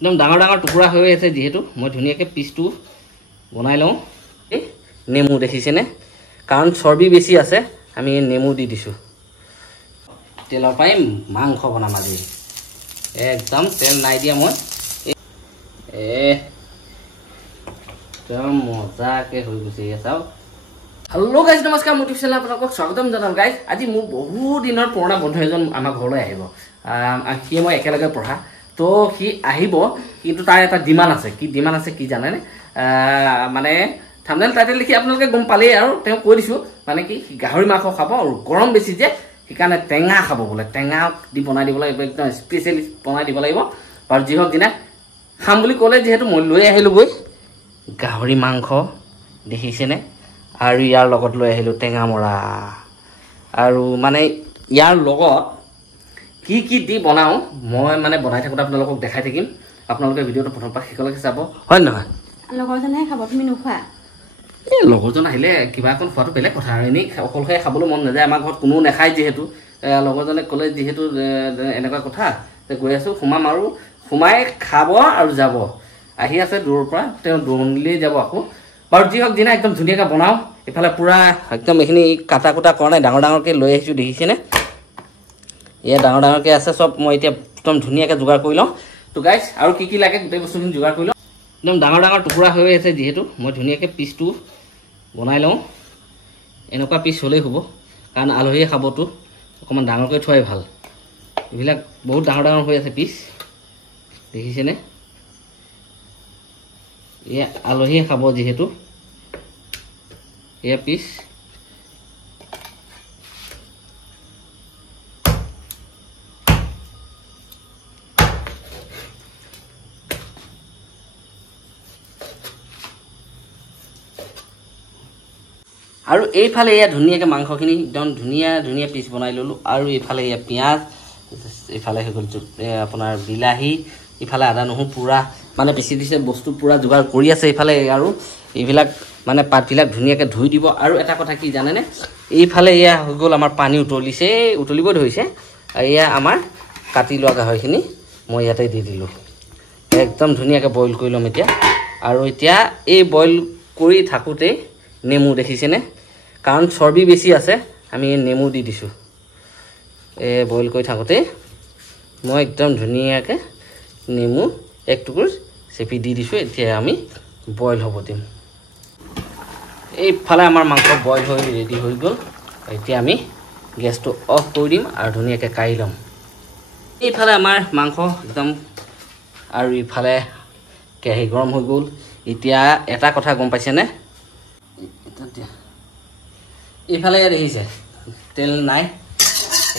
একদম ডাঙৰ ডাঙৰ টুকুৰা হৈ আছে যেহেতু মই ধুনীয়াকৈ পিচটো বনাই লওঁ এই নেমু দেখিছেনে কাৰণ চৰ্বি বেছি আছে আমি নেমু দি দিছোঁ তেলৰ পৰাই মাংস বনাম আজি একদম তেল নাই দিয়া মই একদম মজাকে হৈ গৈছে চাওক হেল্ল' গাইজ নমস্কাৰ মোৰ ইউটিউব চেনেল আপোনালোকক স্বাগতম জনাম গাইজ আজি মোৰ বহু দিনৰ পুৰণা বন্ধু এজন আমাৰ ঘৰলৈ আহিব সি মই একেলগে পঢ়া তো সি আহিব কিন্তু তাৰ এটা ডিমাণ্ড আছে কি ডিমাণ্ড আছে কি জানেনে মানে থাম্বনেল টাইটেল লিখি আপোনালোকে গম পালেই আৰু তেওঁ কৈ দিছোঁ মানে কি গাহৰি মাংস খাব আৰু গৰম বেছি যে সেইকাৰণে টেঙা খাব বোলে টেঙা দি বনাই দিব লাগিব একদম স্পেচিয়েলি বনাই দিব লাগিব আৰু যি হওক দিনা খাম বুলি ক'লে যিহেতু মই লৈ আহিলোঁগৈ গাহৰি মাংস দেখিছেনে আৰু ইয়াৰ লগত লৈ আহিলোঁ টেঙা মৰা আৰু মানে ইয়াৰ লগত কি কি দি বনাওঁ মই মানে বনাই থাকোঁতে আপোনালোকক দেখাই থাকিম আপোনালোকে ভিডিঅ'টো প্ৰথম পৰা শেষলৈকে চাব হয় নহয় লগৰজনেহে খাব তুমি নোখোৱা এই লগৰজন আহিলে কিবা এখন খোৱাটো বেলেগ কথা আৰু এনেই অকলশৰে খাবলৈ মন নাযায় আমাৰ ঘৰত কোনো নাখায় যিহেতু লগৰজনে ক'লে যিহেতু এনেকুৱা কথা গৈ আছোঁ সোমাম আৰু সোমাই খাব আৰু যাব আহি আছে দূৰৰ পৰা তেওঁ দৌৰিলেই যাব আকৌ বাৰু যি হওক দিনা একদম ধুনীয়াকৈ বনাওঁ এইফালে পূৰা একদম এইখিনি কাটা কুটা কৰা নাই ডাঙৰ ডাঙৰকৈ লৈ আহিছোঁ দেখিছেনে এয়া ডাঙৰ ডাঙৰকৈ আছে চব মই এতিয়া একদম ধুনীয়াকৈ যোগাৰ কৰি লওঁ তো গাইজ আৰু কি কি লাগে গোটেই বস্তুখিনি যোগাৰ কৰি লওঁ একদম ডাঙৰ ডাঙৰ টুকুৰা হৈ আছে যিহেতু মই ধুনীয়াকৈ পিচটো বনাই লওঁ এনেকুৱা পিচ হ'লেই হ'ব কাৰণ আলহীয়ে খাবতো অকণমান ডাঙৰকৈ থোৱাই ভাল এইবিলাক বহুত ডাঙৰ ডাঙৰ হৈ আছে পিচ দেখিছেনে এয়া আলহীয়ে খাব যিহেতু এয়া পিচ আৰু এইফালে এয়া ধুনীয়াকৈ মাংসখিনি একদম ধুনীয়া ধুনীয়া পিচ বনাই ল'লোঁ আৰু এইফালে এয়া পিঁয়াজ এইফালে হৈ গ'ল আপোনাৰ বিলাহী ইফালে আদা নহৰু পূৰা মানে পিচি দিছে বস্তু পূৰা যোগাৰ কৰি আছে এইফালে আৰু এইবিলাক মানে পাতবিলাক ধুনীয়াকৈ ধুই দিব আৰু এটা কথা কি জানেনে এইফালে এয়া হৈ গ'ল আমাৰ পানী উতলিব ধৰিছে এয়া আমাৰ কাটি লোৱা গাহৰিখিনি মই ইয়াতে দি দিলোঁ একদম ধুনীয়াকৈ বইল কৰি ল'ম এতিয়া আৰু এতিয়া এই বইল কৰি থাকোঁতেই নেমু দেখিছেনে কাৰণ চৰ্বি বেছি আছে আমি নেমু দি দিছোঁ বইল কৰি থাকোঁতে মই একদম ধুনীয়াকৈ নেমু এক টুকুৰ চেপি দি দিছোঁ এতিয়া আমি বইল হ'ব দিম এইফালে আমাৰ মাংস বইল হৈ ৰেডি হৈ গ'ল এতিয়া আমি গেছটো অফ কৰি দিম আৰু ধুনীয়াকৈ কাঢ়ি ল'ম এইফালে আমাৰ মাংস একদম আৰু ইফালে কেৰাহী গৰম হৈ গ'ল এতিয়া এটা কথা গম পাইছেনে এইফালে দেখিছে তেল নাই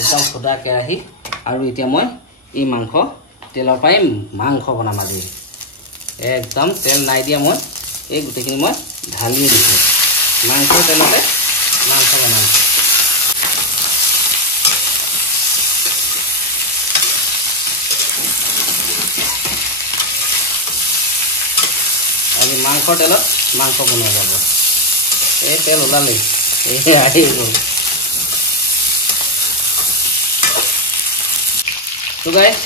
একদম সুদা কেৰাহী আৰু এতিয়া মই এই মাংস তেলৰ পৰাই মাংস বনাম আজি একদম তেল নাই দিয়া মই এই গোটেইখিনি মই ঢালি দিছোঁ মাংসৰ তেলতে মাংস বনাম আজি মাংসৰ তেলত মাংস বনোৱা যাব এই তেল ওলালেই এই আহি গ'ল তো গাইজ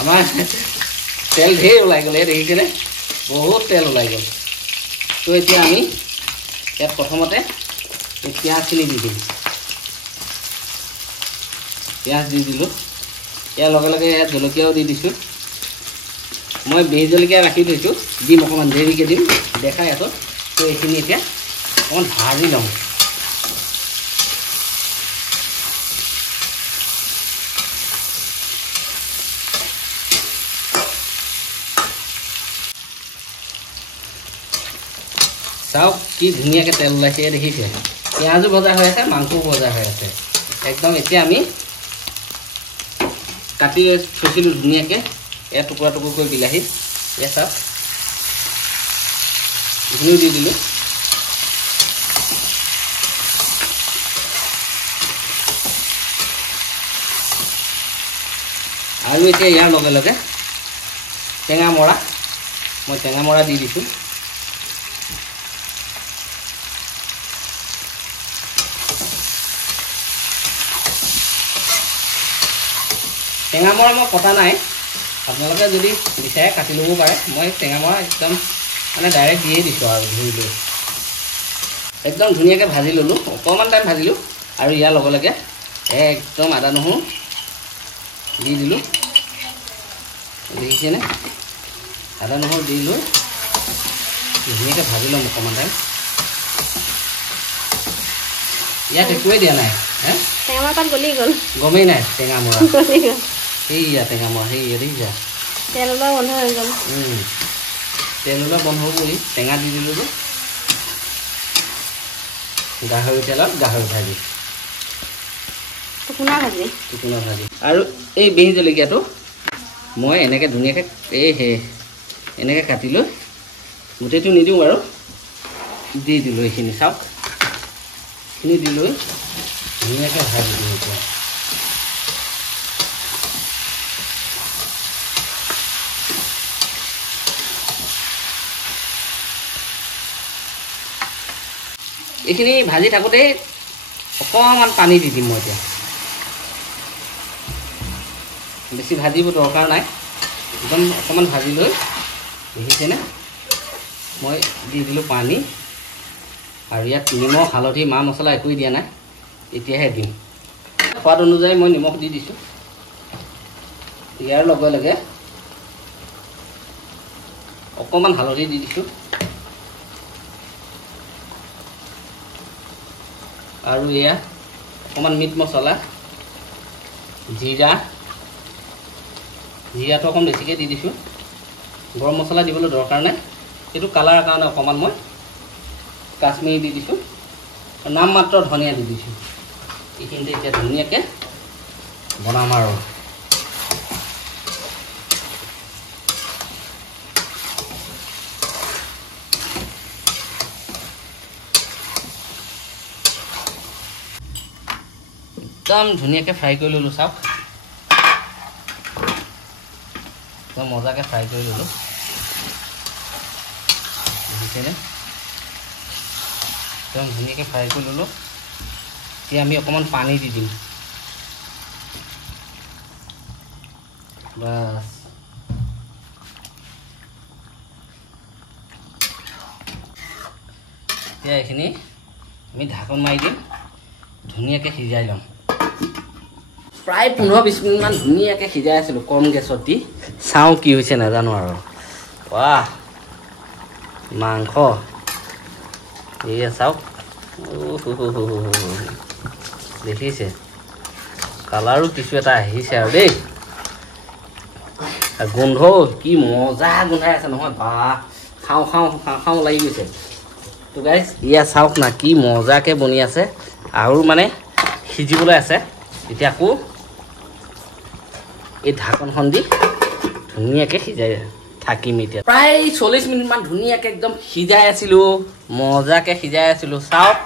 আমাৰ তেল ঢেৰ ওলাই গ'ল এই দেখিছেনে বহুত তেল ওলাই গ'ল তো এতিয়া আমি ইয়াত প্ৰথমতে এই পিঁয়াজখিনি দি দিম পিঁয়াজ দি দিলোঁ ইয়াৰ লগে লগে ইয়াত জলকীয়াও দি দিছোঁ মই বিহ জলকীয়া ৰাখি থৈছোঁ দিম অকণমান দেৰিকৈ দিম দেখাই আছোঁ তো এইখিনি এতিয়া অকণমান ভাজি লওঁ চাওক কি ধুনীয়াকৈ তেল ওলাইছে দেখিছে পিঁয়াজো ভজা হৈ আছে মাংসও ভজা হৈ আছে একদম এতিয়া আমি কাটি থৈছিলোঁ ধুনীয়াকৈ এয়া টুকুৰা টুকুৰকৈ বিলাহী এয়া চাওক এইখিনিও দি দিলোঁ আৰু এতিয়া ইয়াৰ লগে লগে টেঙা মৰা মই টেঙা মৰা দি দিছোঁ টেঙা মৰা মই কটা নাই আপোনালোকে যদি বিচাৰে কাটি ল'ব পাৰে মই টেঙামৰা একদম মানে ডাইৰেক্ট দিয়ে দিছোঁ আৰু ধুই লৈ একদম ধুনীয়াকৈ ভাজি ল'লোঁ অকণমান টাইম ভাজিলোঁ আৰু ইয়াৰ লগে লগে একদম আদা নহৰু দি দিলোঁ দেখিছেনে আদা নহৰু দি লৈ ধুনীয়াকৈ ভাজি ল'ম অকণমান টাইম ইয়াত একোৱেই দিয়া নাই হে টেঙামৰা পাত গলি গ'ল গমেই নাই টেঙামৰা গলি গ'ল সেইয়া টেঙামৰা সেইয়া দেখিছা তেল ওলোৱা বন্ধ হৈ গ'ল তেল ওলোৱা বন্ধ কৰি টেঙা দি দিলোঁ যে গাহৰি তেলত গাহৰি ভাজি টুকুনা ভাজি আৰু এই বিহি জলকীয়াটো মই এনেকৈ ধুনীয়াকৈ এনেকৈ কাটি লৈ গোটেইটো নিদিওঁ বাৰু দি দিলোঁ এইখিনি চাওক এইখিনি দি লৈ ধুনীয়াকৈ ভাজি দিওঁ এতিয়া এইখিনি ভাজি থাকোঁতেই অকণমান পানী দি দিম মই এতিয়া বেছি ভাজিব দৰকাৰ নাই একদম অকণমান ভাজি লৈ দেখিছেনে মই দি দিলোঁ পানী আৰু ইয়াত নিমখ হালধি মা মছলা একোৱেই দিয়া নাই এতিয়াহে দিম সোৱাদ অনুযায়ী মই নিমখ দি দিছোঁ ইয়াৰ লগে লগে অকণমান হালধি দি দিছোঁ আৰু এয়া অকণমান মিট মছলা জিৰাটো অকণ বেছিকৈ দি দিছোঁ গৰম মছলা দিবলৈ দৰকাৰ নাই এইটো কালাৰৰ কাৰণে অকণমান মই কাশ্মীৰী দি দিছোঁ নাম মাত্ৰ ধনিয়া দি দিছোঁ এইখিনিতে এতিয়া ধুনীয়াকৈ বনাম আৰু একদম ধুনীয়াকৈ ফ্ৰাই কৰি ল'লোঁ চাওক একদম মজাকৈ ফ্ৰাই কৰি ল'লোঁ দেখিছেনে একদম ধুনীয়াকৈ ফ্ৰাই কৰি ল'লোঁ এতিয়া আমি অকণমান পানী দি দিম বাছ এতিয়া এইখিনি আমি ঢাকন মাৰি দিম ধুনীয়াকৈ সিজাই ল'ম প্ৰায় 15-20 মিনিটমান ধুনীয়াকৈ সিজাই আছিলোঁ কম গেছত দি চাওঁ কি হৈছে নাজানো আৰু বাহ মাংস এয়া চাওক দেখিছে কালাৰো কিছু এটা আহিছে আৰু দেই গোন্ধ কি মজা গোন্ধাই আছে নহয় বাহ খাওঁ খাওঁ খাওঁ খাওঁ লাগি গৈছে তো গাইজ ইয়া চাওক না কি মজাকৈ বনি আছে আৰু মানে সিজিবলৈ আছে এতিয়া আকৌ এই ঢাকনখন দি ধুনীয়াকৈ সিজাই থাকিম এতিয়া প্ৰায় 40 মিনিটমান ধুনীয়াকৈ একদম সিজাই আছিলোঁ মজাকৈ সিজাই আছিলোঁ চাওক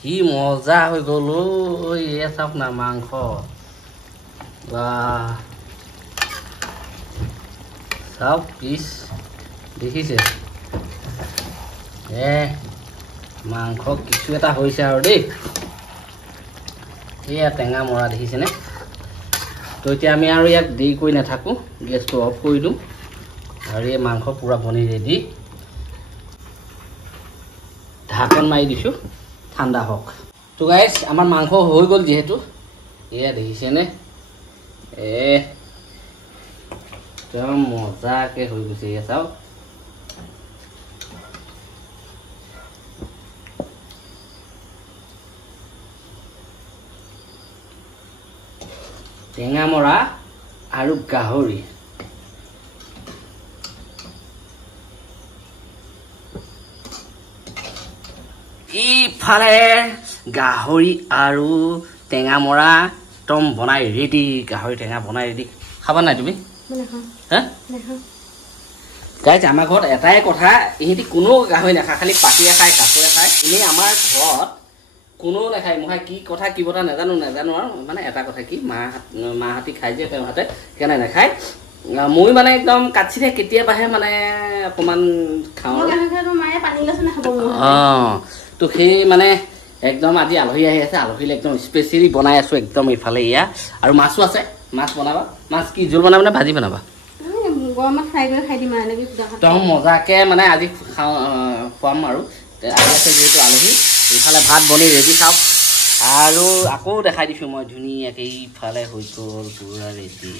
কি মজা হৈ গ'ল এয়া চাওক না মাংস বাহ চাওক পিছ দেখিছে মাংস কিছু এটা হৈছে আৰু দেই এয়া টেঙা মৰা দেখিছেনে তো এতিয়া আমি আৰু ইয়াক দেৰি কৰি নাথাকোঁ গেছটো অফ কৰি দিওঁ আৰু এই মাংস পূৰা বনি ৰেডি ঢাকন মাৰি দিছোঁ ঠাণ্ডা হওক তো গাইজ আমাৰ মাংস হৈ গ'ল যিহেতু এয়া দেখিছেনে একদম মজাকৈ হৈ গৈছে এয়া চাওক টেঙা মৰা আৰু গাহৰি ইফালে গাহৰি আৰু টেঙা মৰা একদম বনাই ৰেডি গাহৰি টেঙা বনাই ৰেডি খাবা নাই তুমি হা গাইজ আমাৰ ঘৰত এটাই কথা ইহঁতি কোনো গাহৰি নাখায় খালি পাতিয়ে খায় কাপোৰে খায় এনেই আমাৰ ঘৰত কোনো নাখায় মই কি কথা কি কথা নাজানো আৰু মানে এটা কথা কি মাহঁতি খাই যে তেওঁহঁতে সেইকাৰণে নাখায় মই মানে একদম কাটছিতে কেতিয়াবাহে মানে অকণমান খাওঁ তো সেই মানে একদম আজি আলহী আহি আছে আলহীলৈ একদম স্পেচিয়েলি বনাই আছোঁ একদম ইফালে এয়া আৰু মাছো আছে মাছ বনাবা মাছ কি জোল বনাবা নে ভাজি বনাবা গৰমত ফ্ৰাই কৰি খাই দিম আৰু এনেকৈ একদম মজাকে মানে আজি খুৱাম আৰু আহি আছে যিহেতু আলহী এইফালে ভাত বনি ৰেডি খাওক আৰু আকৌ দেখাই দিছোঁ মই ধুনীয়াকৈ এইফালে হৈ গ'ল পুৰা ৰেডি